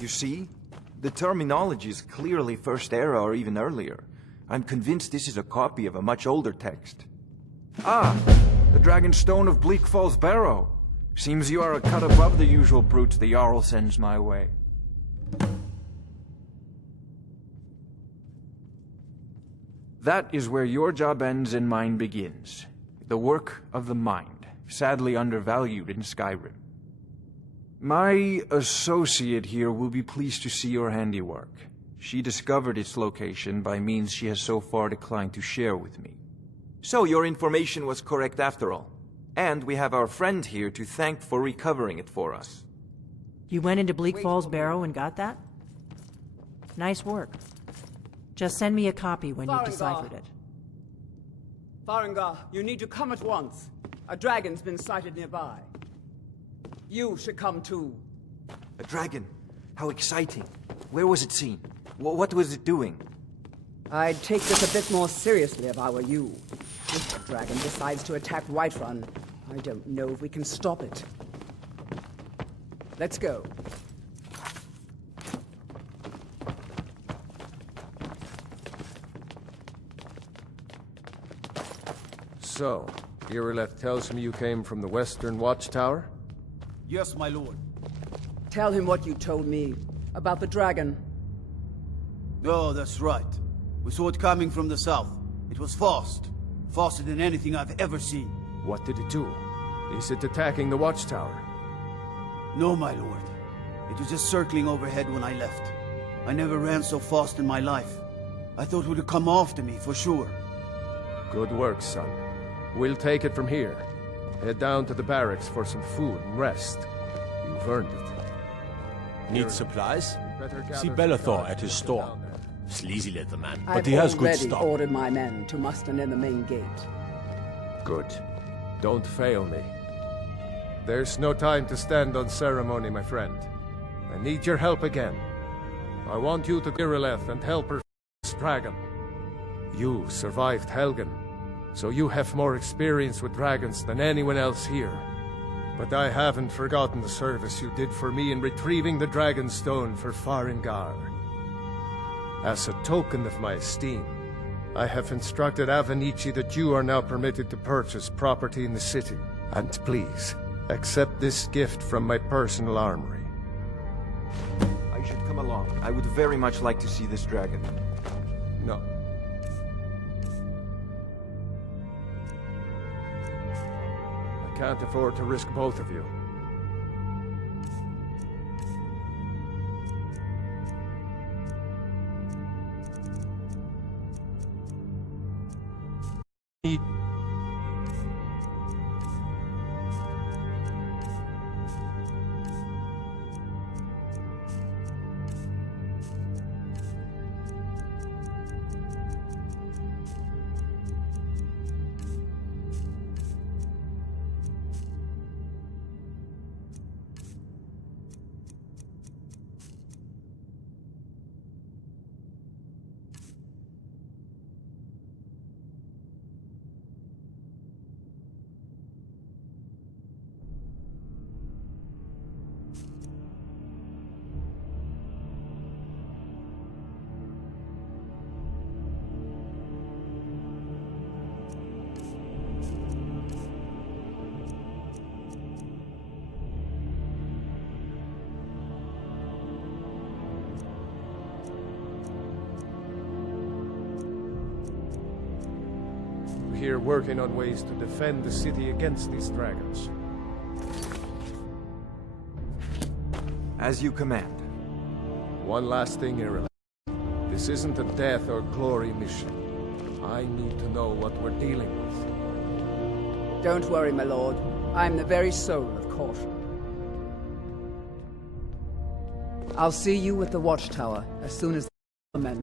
You see? The terminology is clearly First Era or even earlier. I'm convinced this is a copy of a much older text. Ah! The Dragonstone of Bleak Falls Barrow. Seems you are a cut above the usual brutes the Jarl sends my way. That is where your job ends and mine begins. The work of the mind, sadly undervalued in Skyrim. My associate here will be pleased to see your handiwork. She discovered its location by means she has so far declined to share with me. So your information was correct after all. And we have our friend here to thank for recovering it for us. You went into Bleak Falls Barrow and got that? Nice work. Just send me a copy when you've deciphered it. Farengar, you need to come at once. A dragon's been sighted nearby. You should come too. A dragon? How exciting. Where was it seen? What was it doing? I'd take this a bit more seriously if I were you. If the dragon decides to attack Whiterun, I don't know if we can stop it. Let's go. So, Irileth tells me you came from the Western Watchtower? Yes, my lord. Tell him what you told me about the dragon. Oh, that's right. We saw it coming from the south. It was fast. Faster than anything I've ever seen. What did it do? Is it attacking the Watchtower? No, my lord. It was just circling overhead when I left. I never ran so fast in my life. I thought it would come after me, for sure. Good work, son. We'll take it from here. Head down to the barracks for some food and rest. You've earned it. Need supplies? See Bellathor at his store. Sleazy little man, but I've he has good already stuff. ordered my men to muster near the main gate. Good. Don't fail me. There's no time to stand on ceremony, my friend. I need your help again. I want you to Irileth and help her f*** dragon. You survived Helgen, so you have more experience with dragons than anyone else here. But I haven't forgotten the service you did for me in retrieving the Dragonstone for Farengar. As a token of my esteem, I have instructed Avenici that you are now permitted to purchase property in the city. And please, accept this gift from my personal armory. I should come along. I would very much like to see this dragon. No. I can't afford to risk both of you. Here working on ways to defend the city against these dragons. As you command. One last thing, Irileth. This isn't a death or glory mission. I need to know what we're dealing with. Don't worry, my lord. I'm the very soul of caution. I'll see you at the watchtower as soon as the men...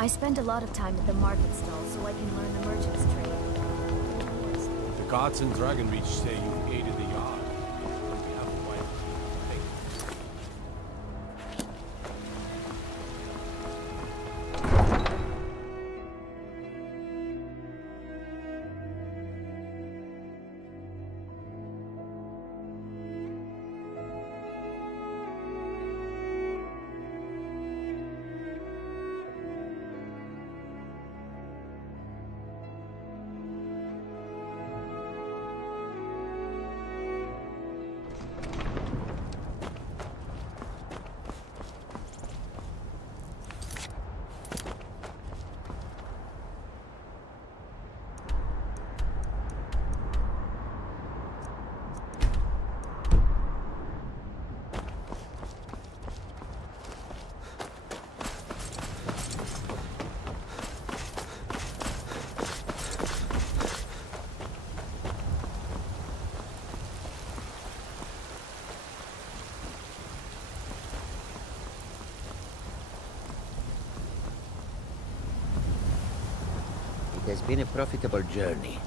I spend a lot of time at the market stall so I can learn the merchant's trade. The guards in Dragonreach say you aided the Jarl. We have a wife. It has been a profitable journey,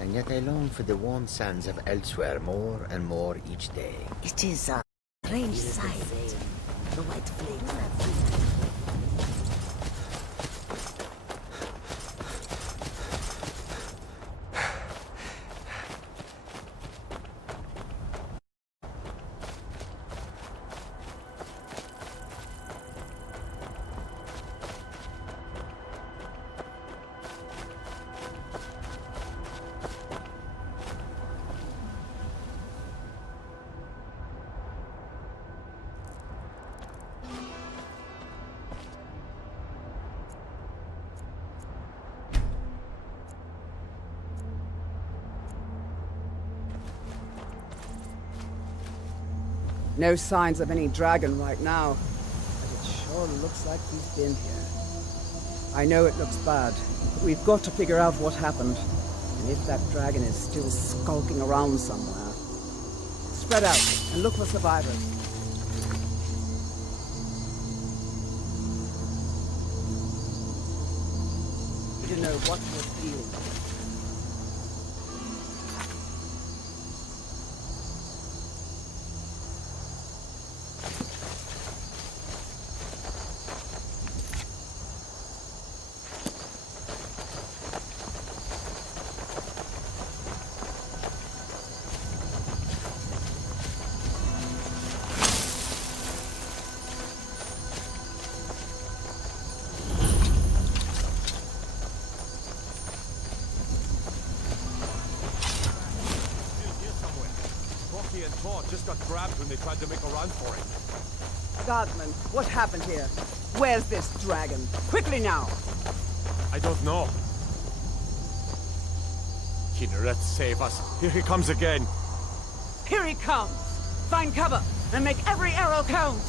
and yet I long for the warm sands of elsewhere more and more each day. It is a strange sight. The white flames that No signs of any dragon right now, but it sure looks like he's been here. I know it looks bad, but we've got to figure out what happened, and if that dragon is still skulking around somewhere. Spread out and look for survivors. We don't know what we're dealing with. Just got grabbed when they tried to make a run for it. Guardsman, what happened here? Where's this dragon? Quickly now! I don't know. Kinneret, save us. Here he comes again. Here he comes! Find cover and make every arrow count!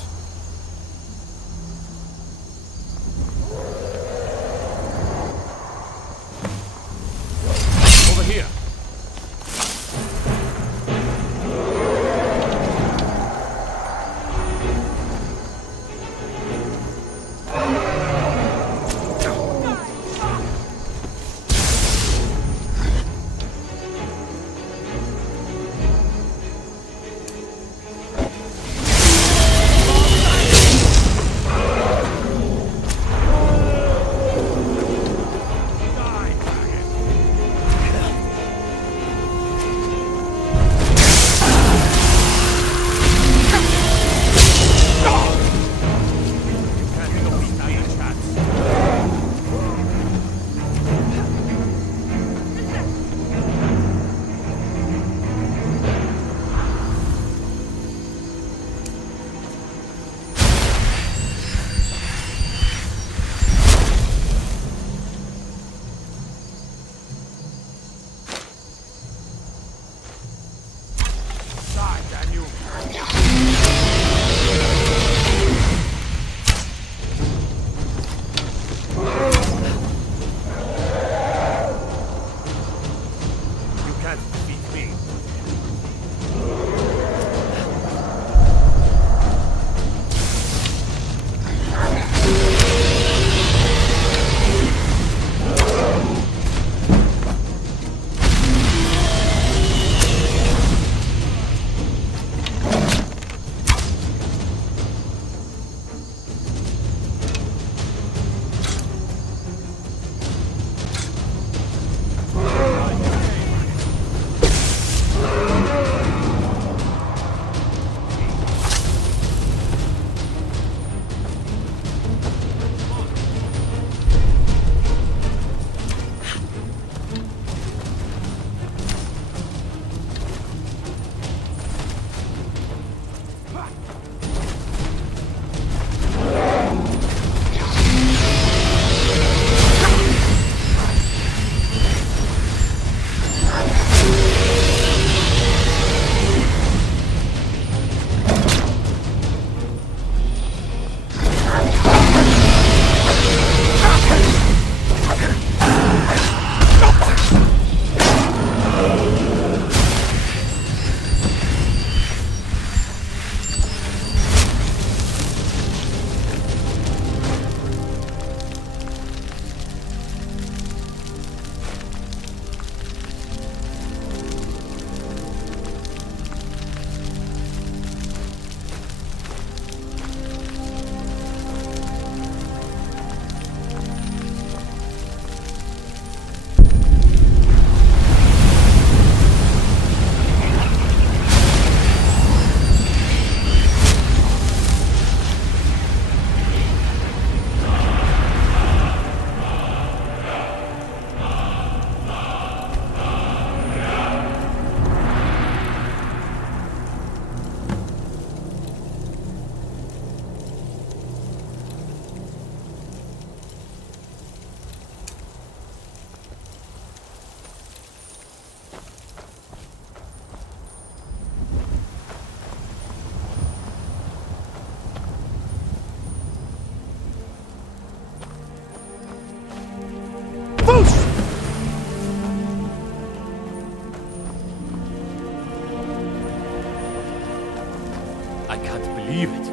can't believe it.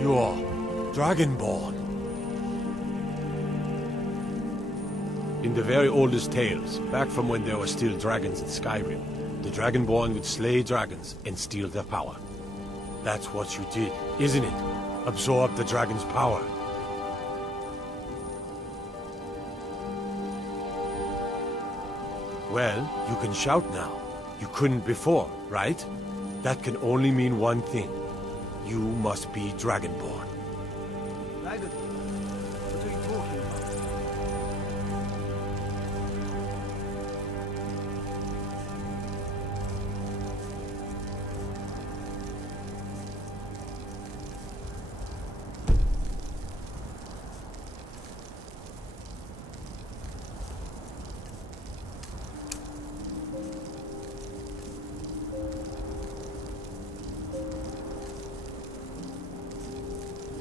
You're Dragonborn. In the very oldest tales, back from when there were still dragons in Skyrim, the Dragonborn would slay dragons and steal their power. That's what you did, isn't it? Absorb the dragon's power. Well, you can shout now. You couldn't before, right? That can only mean one thing. You must be Dragonborn. Dragon? What are you talking about?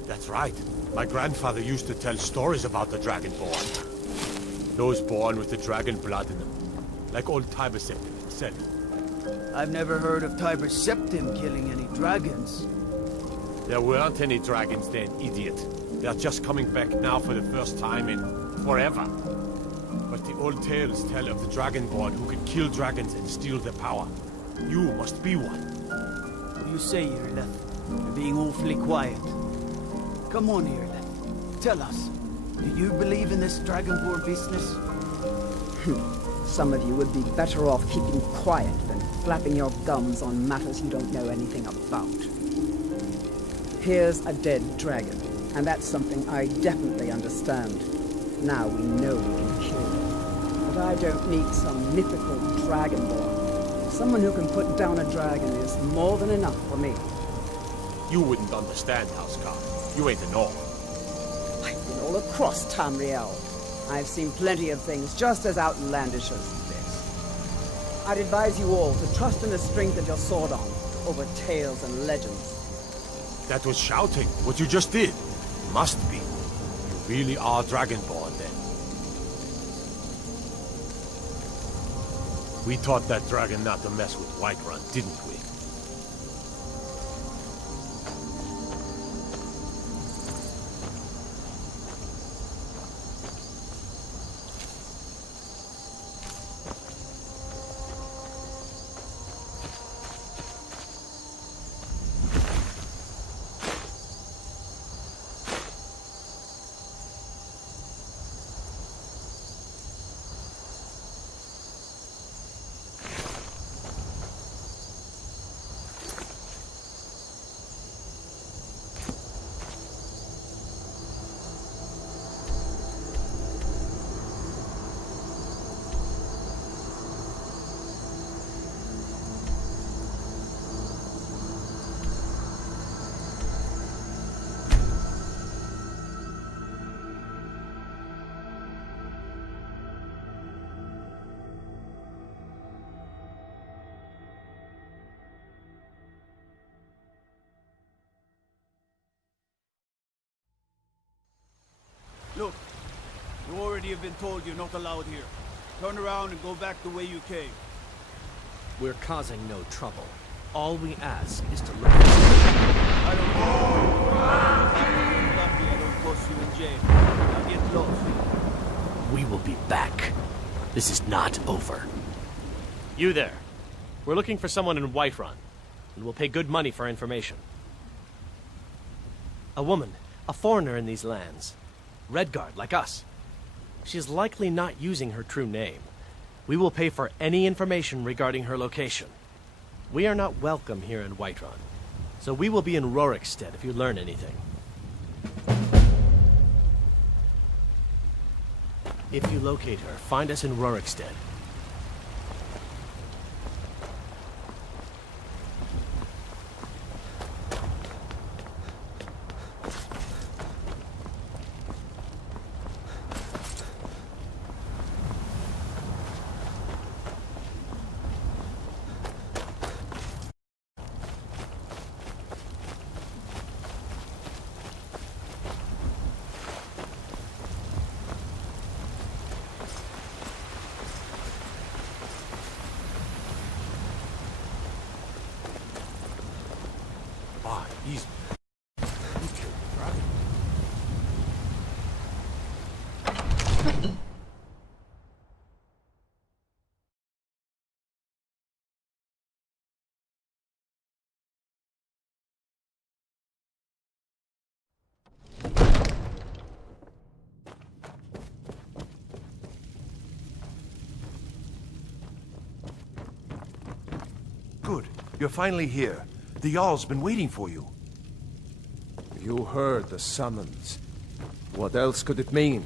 That's right. My grandfather used to tell stories about the Dragonborn. Those born with the dragon blood in them. Like old Tiber Septim himself. I've never heard of Tiber Septim killing any dragons. There weren't any dragons then, idiot. They're just coming back now for the first time in forever. But the old tales tell of the Dragonborn who can kill dragons and steal their power. You must be one. What do you say, Irileth? You're being awfully quiet. Come on, Irileth. Tell us. Do you believe in this Dragonborn business? Some of you would be better off keeping quiet than flapping your gums on matters you don't know anything about. Here's a dead dragon, and that's something I definitely understand. Now we know we can kill him. But I don't need some mythical Dragonborn. Someone who can put down a dragon is more than enough for me. You wouldn't understand, Housecarl. You ain't a North. I've been all across Tamriel. I've seen plenty of things just as outlandish as this. I'd advise you all to trust in the strength of your sword arm over tales and legends. That was shouting, what you just did. Must be. You really are Dragonborn, then. We taught that dragon not to mess with Whiterun, didn't we? Look, you already have been told you're not allowed here. Turn around and go back the way you came. We're causing no trouble. All we ask is to look. I don't care. Lucky I don't toss you in jail. Now get lost. We will be back. This is not over. You there. We're looking for someone in Whiterun, and we'll pay good money for information. A woman, a foreigner in these lands. Redguard, like us. She is likely not using her true name. We will pay for any information regarding her location. We are not welcome here in Whiterun, so we will be in Rorikstead if you learn anything. If you locate her, find us in Rorikstead. He's... He killed the dragon. Good. You're finally here. The Jarl's been waiting for you. You heard the summons. What else could it mean?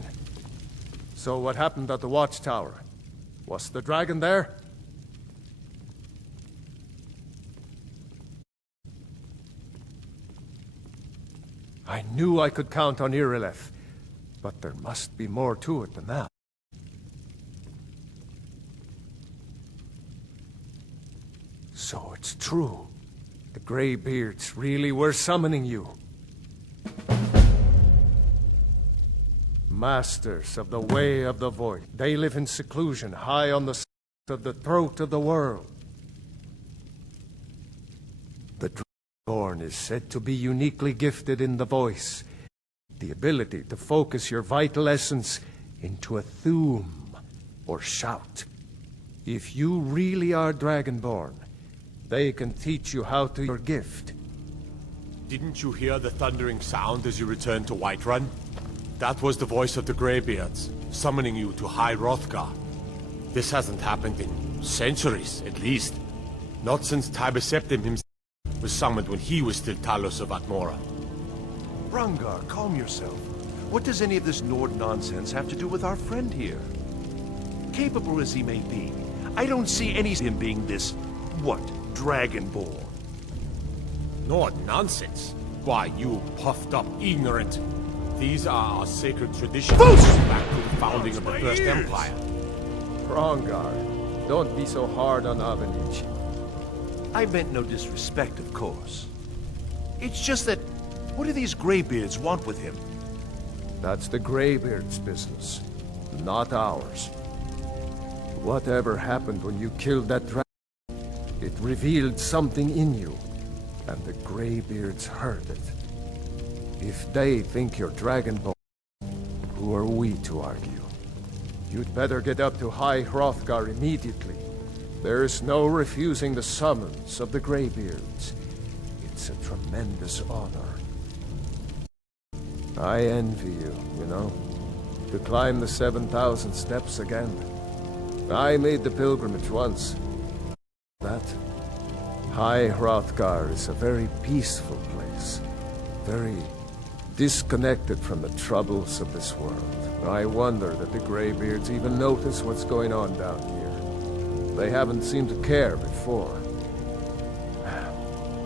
So what happened at the watchtower? Was the dragon there? I knew I could count on Irileth, but there must be more to it than that. So it's true. The Greybeards really were summoning you. Masters of the Way of the Void. They live in seclusion, high on the of the throat of the world. The Dragonborn is said to be uniquely gifted in the voice, the ability to focus your vital essence into a thum, or shout. If you really are Dragonborn, they can teach you how to use your gift. Didn't you hear the thundering sound as you returned to Whiterun? That was the voice of the Greybeards, summoning you to High Hrothgar. This hasn't happened in centuries, at least. Not since Tiber Septim himself was summoned when he was still Talos of Atmora. Hrongar, calm yourself. What does any of this Nord nonsense have to do with our friend here? Capable as he may be, I don't see any of him being this, what, Dragonborn? Nord nonsense? Why, you puffed up ignorant. These are our sacred traditions back to the founding of the First Empire. Hrongar, don't be so hard on Avenicci. I meant no disrespect, of course. It's just that, what do these Greybeards want with him? That's the Greybeards' business, not ours. Whatever happened when you killed that dragon, it revealed something in you, and the Greybeards heard it. If they think you're Dragonborn, who are we to argue? You'd better get up to High Hrothgar immediately. There's no refusing the summons of the Greybeards. It's a tremendous honor. I envy you, you know, to climb the 7,000 steps again. I made the pilgrimage once. That High Hrothgar is a very peaceful place, very disconnected from the troubles of this world. I wonder that the Greybeards even notice what's going on down here. They haven't seemed to care before.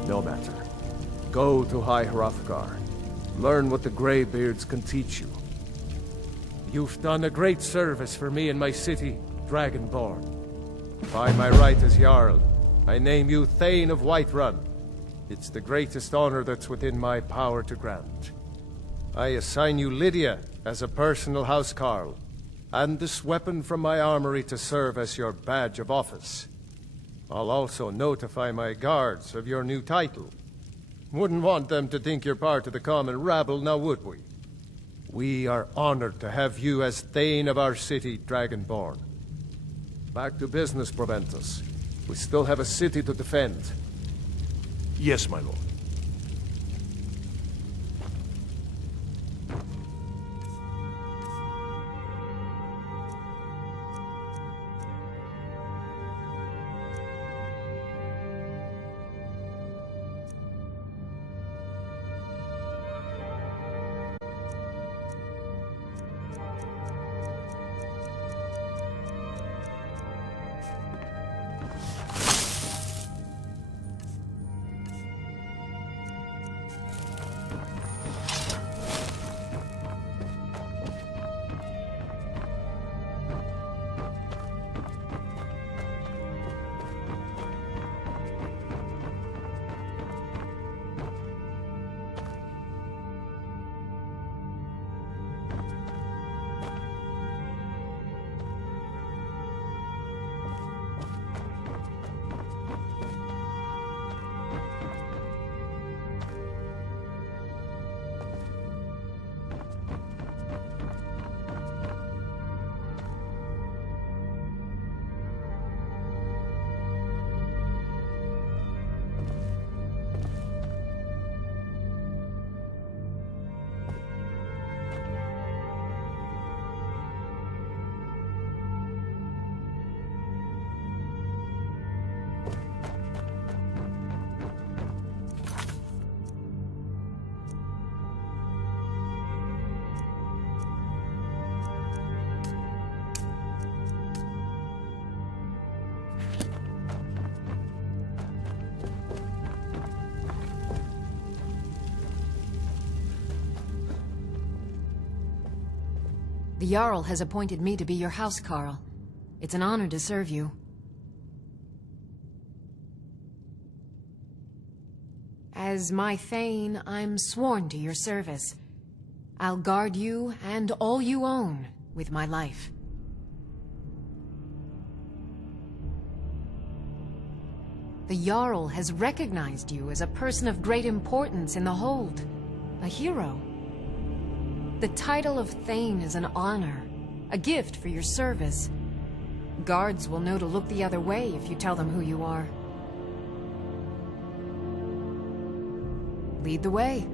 No matter. Go to High Hrothgar. Learn what the Greybeards can teach you. You've done a great service for me and my city, Dragonborn. By my right as Jarl, I name you Thane of Whiterun. It's the greatest honor that's within my power to grant. I assign you Lydia as a personal housecarl, and this weapon from my armory to serve as your badge of office. I'll also notify my guards of your new title. Wouldn't want them to think you're part of the common rabble, now would we? We are honored to have you as Thane of our city, Dragonborn. Back to business, Proventus. We still have a city to defend. Yes, my lord. The Jarl has appointed me to be your housecarl. It's an honor to serve you. As my Thane, I'm sworn to your service. I'll guard you and all you own with my life. The Jarl has recognized you as a person of great importance in the Hold, a hero. The title of Thane is an honor, a gift for your service. Guards will know to look the other way if you tell them who you are. Lead the way.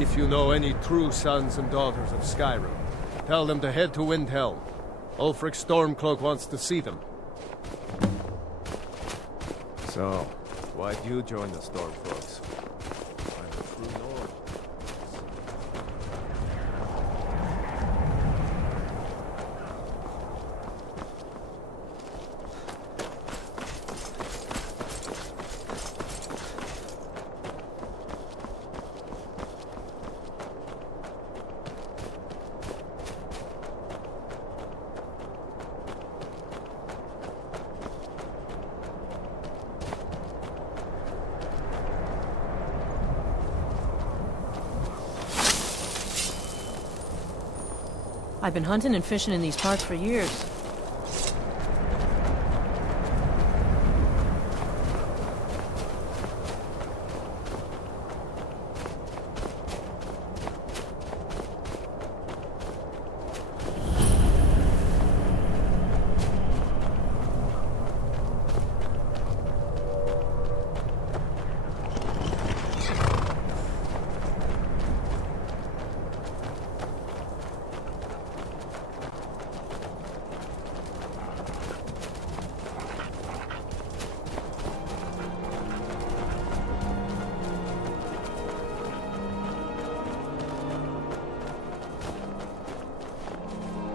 If you know any true sons and daughters of Skyrim, tell them to head to Windhelm. Ulfric Stormcloak wants to see them. So, why'd you join the Stormcloaks? I'm a true Nord. I've been hunting and fishing in these parts for years.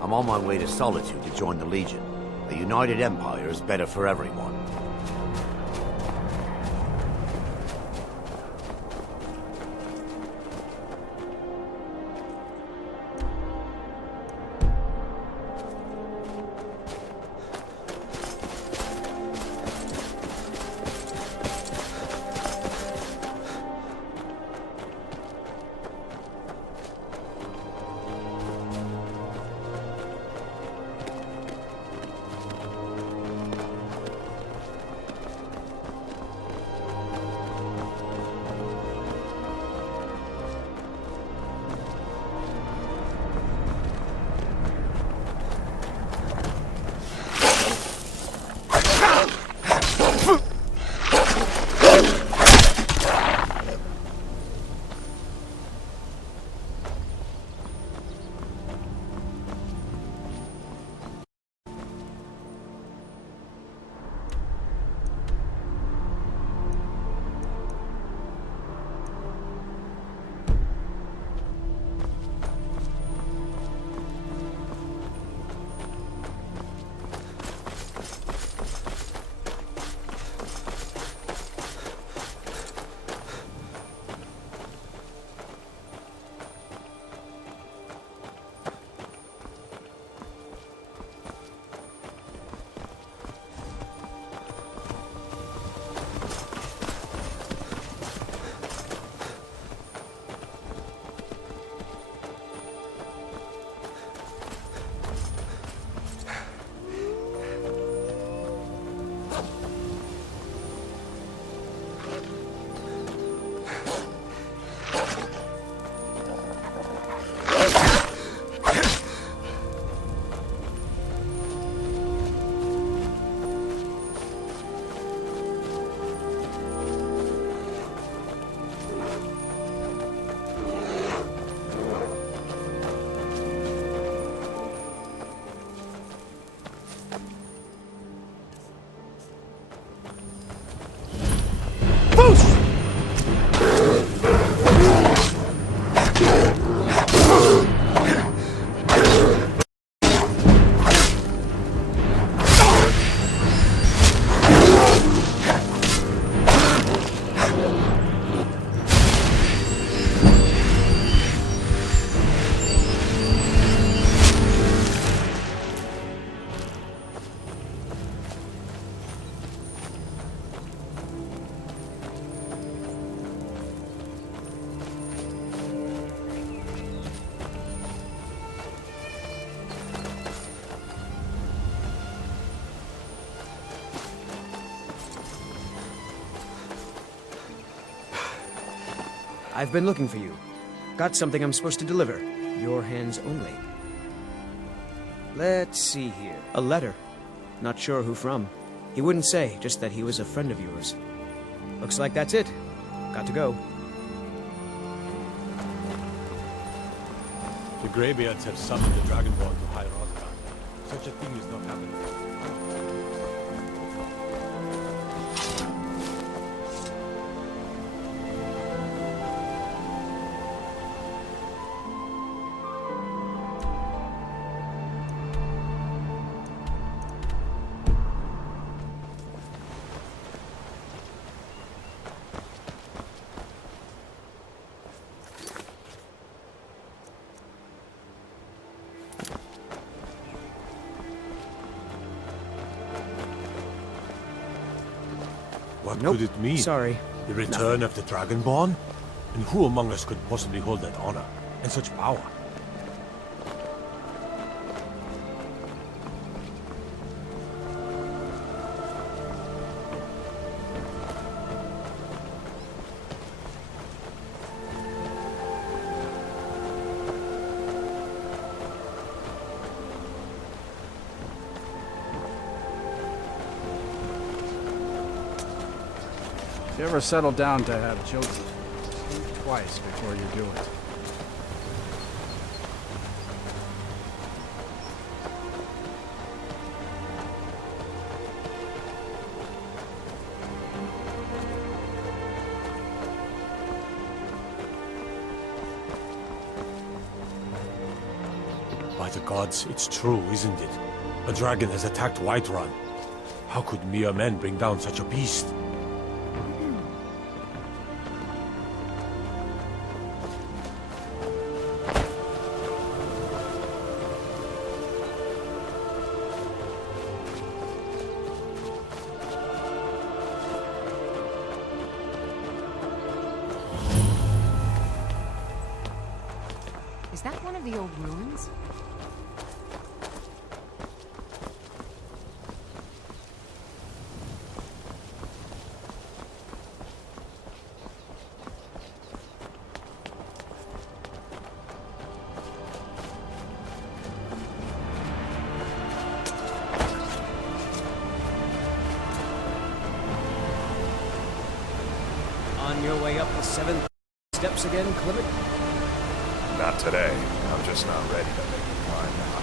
I'm on my way to Solitude to join the Legion. A united empire is better for everyone. I've been looking for you. Got something I'm supposed to deliver. Your hands only. Let's see here. A letter. Not sure who from. He wouldn't say, just that he was a friend of yours. Looks like that's it. Got to go. The Greybeards have summoned the Dragonborn to High Rothgar. Such a thing is not happening. What could it mean? Sorry. The return of the Dragonborn? And who among us could possibly hold that honor and such power? If you ever settle down to have children, think twice before you do it. By the gods, it's true, isn't it? A dragon has attacked Whiterun. How could mere men bring down such a beast? Is that one of the old ruins? On your way up the 7 steps again, Clement? Not today. I'm just not ready to make the climb now.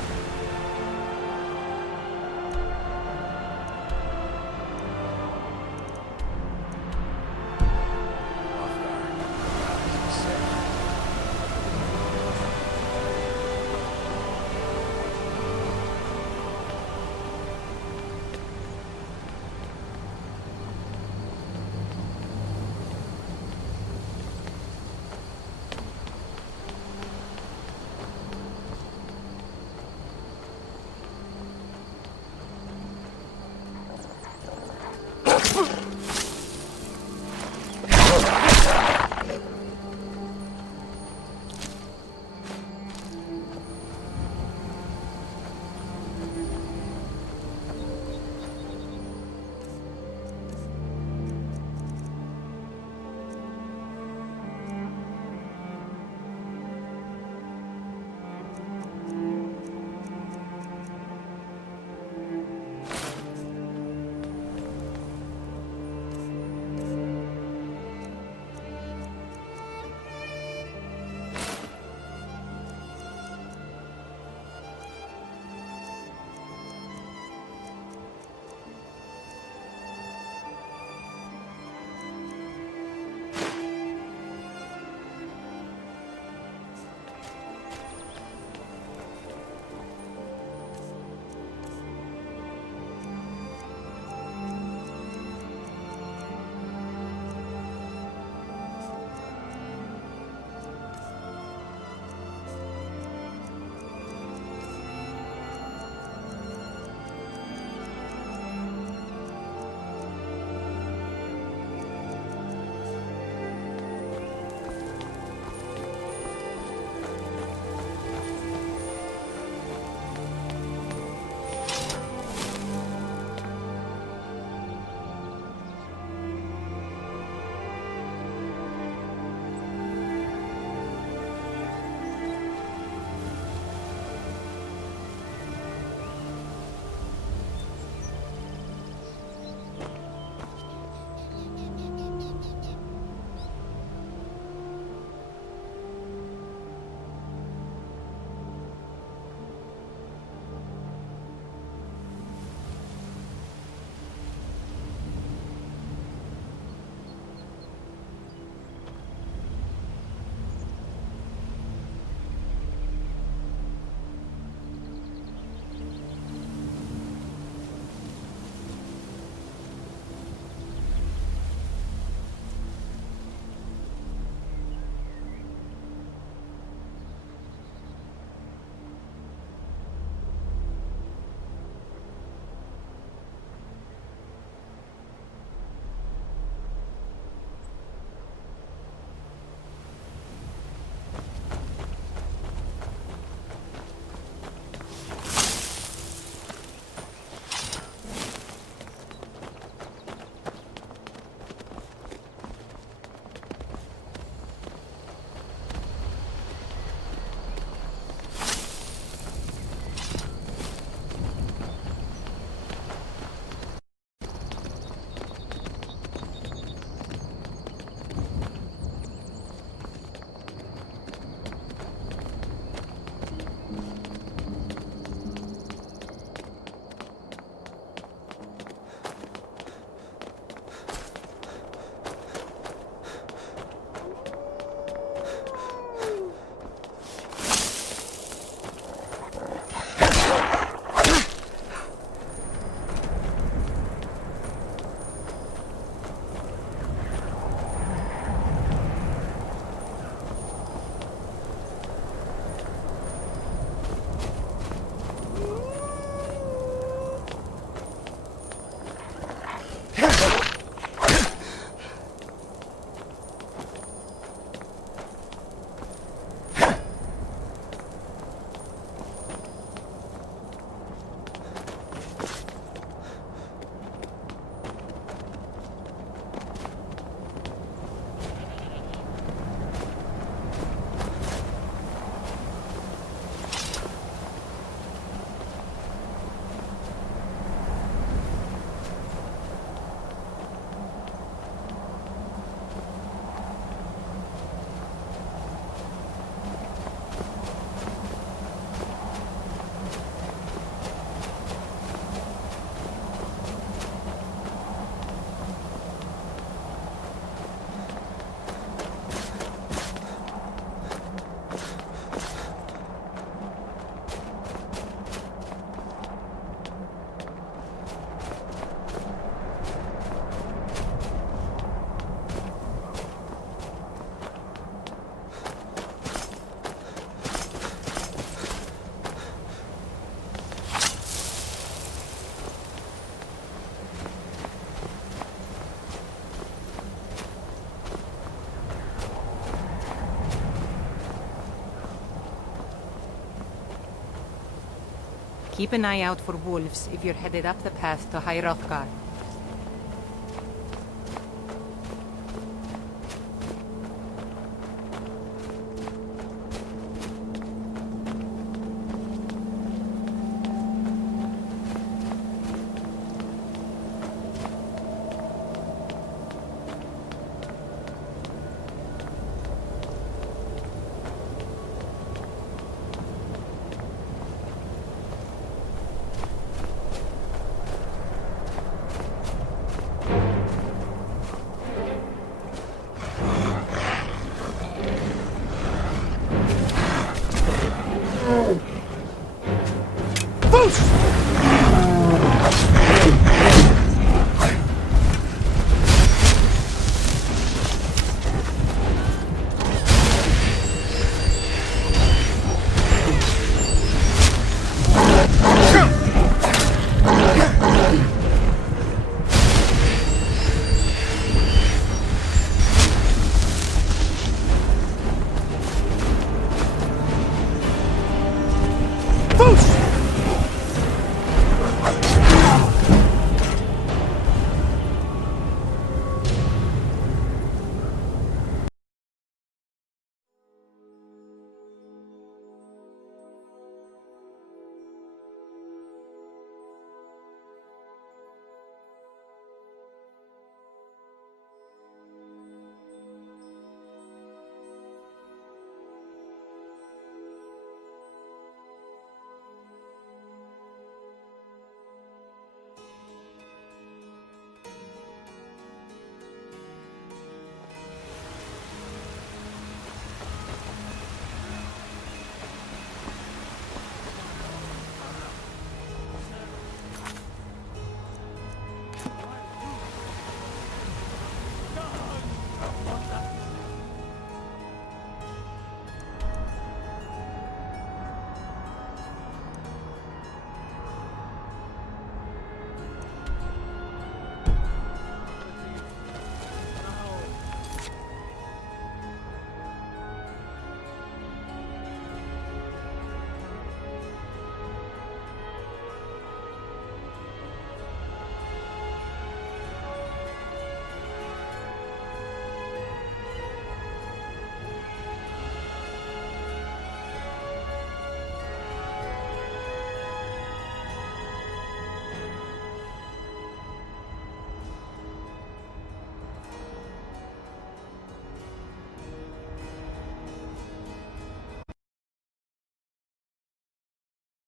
Keep an eye out for wolves if you're headed up the path to High Hrothgar.